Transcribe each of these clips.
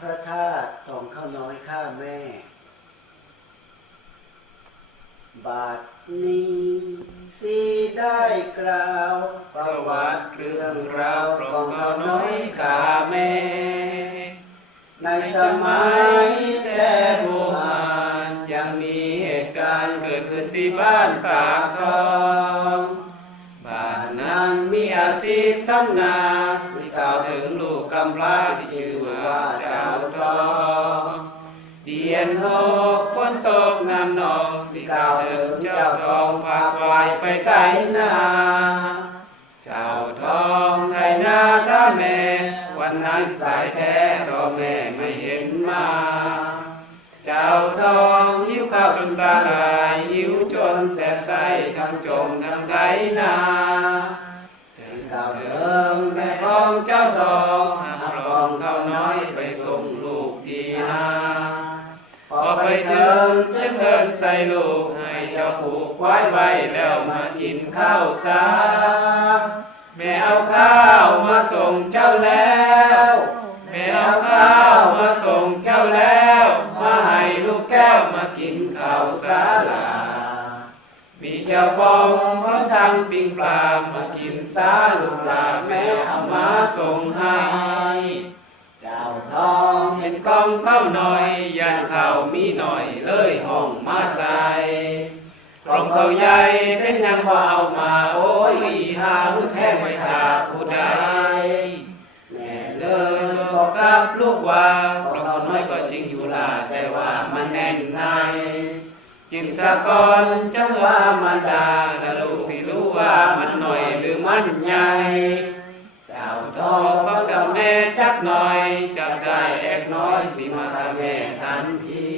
พระธาตุทองข้าวน้อยข้าแม่ บาทนี้สิได้กล่าวประวัติเรื่องราวของเขาน้อยกาแม่ ในสมัยแต่โบราณยังมีเหตุการณ์เกิดขึ้นที่บ้านปากทองบ้านนั้นมีอาชีพทำนา ถึงลูกกำพร้าที่ชื่อว่าเจ้าทองเดียนหกฝนตกน้ำนองสิกล่าวถึงเจ้าทองพาควายไปไกลนาเจ้าทองไทยนาท่าแม่ วันนั้นสายแท้รอแม่ไม่เห็นมา เจ้าทองหิวข้าวจนตาลายหิวจนแสบไส้ทั้งจมทั้งไถนาถึงข่าวเดิมแม่ องเจ้าทองหากรองเข้าน้อยไปส่งลูกที่นาพอไปเถึงจะเดินใส่ลูกให้เจ้าผูกไว้ไว้แล้วมากินข้าวสาแม่เอาข้าวมาส่งเจ้าแล้วแม่เอาข้าวมาส่งเจ้าแล้ว มาให้ลูกแก้วมากินข้าวสาลา เจ้าบองพร้อมทางปิงปลามากินสาลูกหลาแม่เอามาส่งให้เจ้าทองเห็นกองเข้าหน่อยยันข้าวมีหน่อยเลยห้องมาใส่กองเขาใหญ่เป็นยังพอเอามาโอ้ยหาหุแท้ไม่ทาผู้ใดแม่เลยยบอกกับลูกว่าเพราะเขาน้อยก็จริงอยู่ล่ะแต่ว่ามันแน่นใน จึงสะกอนจังว่ามันดาละลูกสิรู้ว่ามันหน่อยหรือมันใหญ่เจ้าทองฟังกับแม่จักหน่อยจับได้แอกน้อยสิมาทำแม่ทันที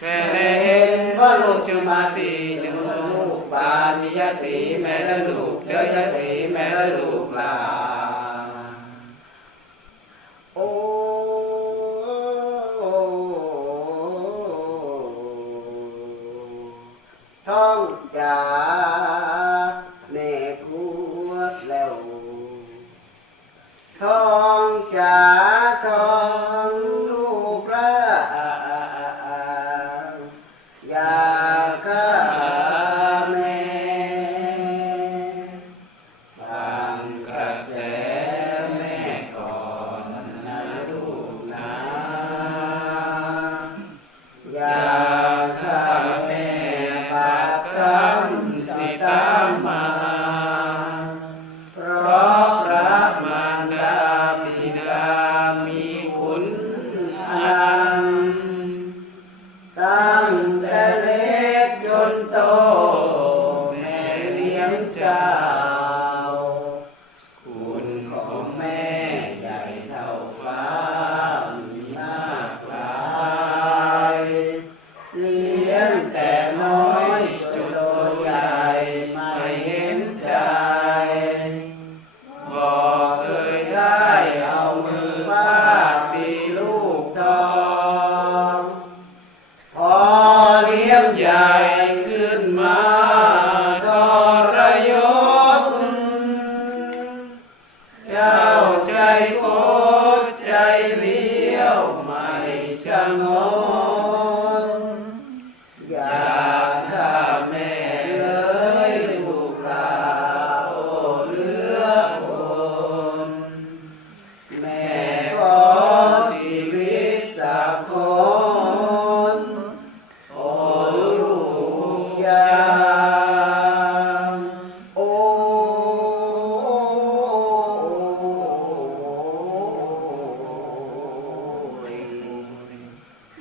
แม่เห็นว่าลูกจะมาตีจึงลูกบานิยติแม่ละลูกเดียวยติแม่ละลูกลา ท้องจ๋าแม่กลัวแล้วท้อง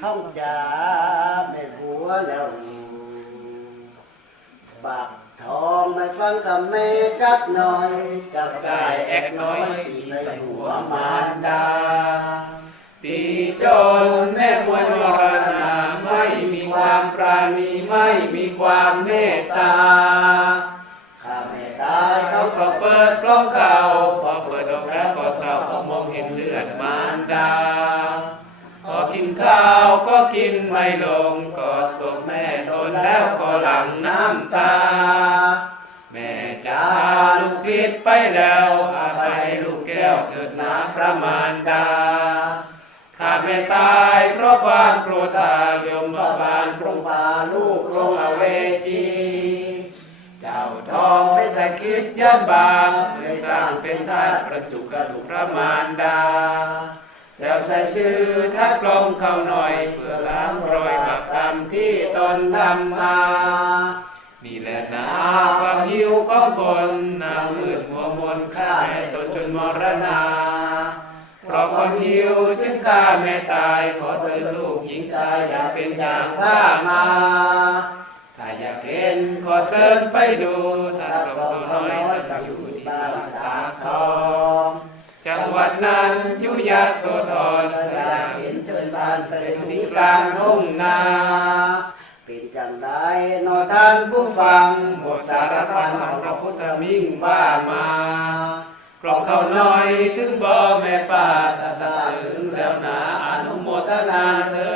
ท่องจ๋าแม่ผัวแล้วปากทองไม่ฟังคำแม่จักหน่อยจับได้ได้แอกน้อยตีใส่หัวมารดาตีจนแม่ควรมรณาไม่มีความปราณีไม่มีความเมตตาข้าแม่ตายเขาเขาก็เปิดกล้องเขาพอเปิ ก็กินไม่ลงก็ศพแม่ทนแล้วก็หลั่งน้ำตา แม่จ้าลูกผิดไปแล้วอาภัยลูกแก้วเกิดนาพระมารดาข้าไม่ตายเพราะความโกรธายมบาบาลปรงพาลูกลงอเวจีเจ้าทองไม่แต่คิดยันบางไม่สร้างเป็นทาสประจุกระดูกพระมารดา แล้วใส่ชื่อทัดกลงเขาหน่อยเพื่อล้างรอยกับกรรมที่ตนทำมานี่แหละนะความหิวของคนนางมืดมัวมนฆ่าแม่ตนจนมรณา เพราะความหิวจึงฆ่าแม่ตายขอเธอลูกหญิงชายอย่าเป็นอย่างข้ามา ถ้าอยากเห็นขอเชิญไปดูถ้าเราตัวน้อยถ้าอยู่ที่บ้าตาทอง ดนั้นยุยาโสธรอยากเห็นเชิญบานไปดูที่กลางทุ่งนาเป็นจังได้นอท่านผู้ฟังบทสารพันของพระพุทธมิ่งบ้ามา กรองเขาน้อยซึ่งบ่แม่ป่าตาสาถึงแล้วนาอนุโมทนาเถิ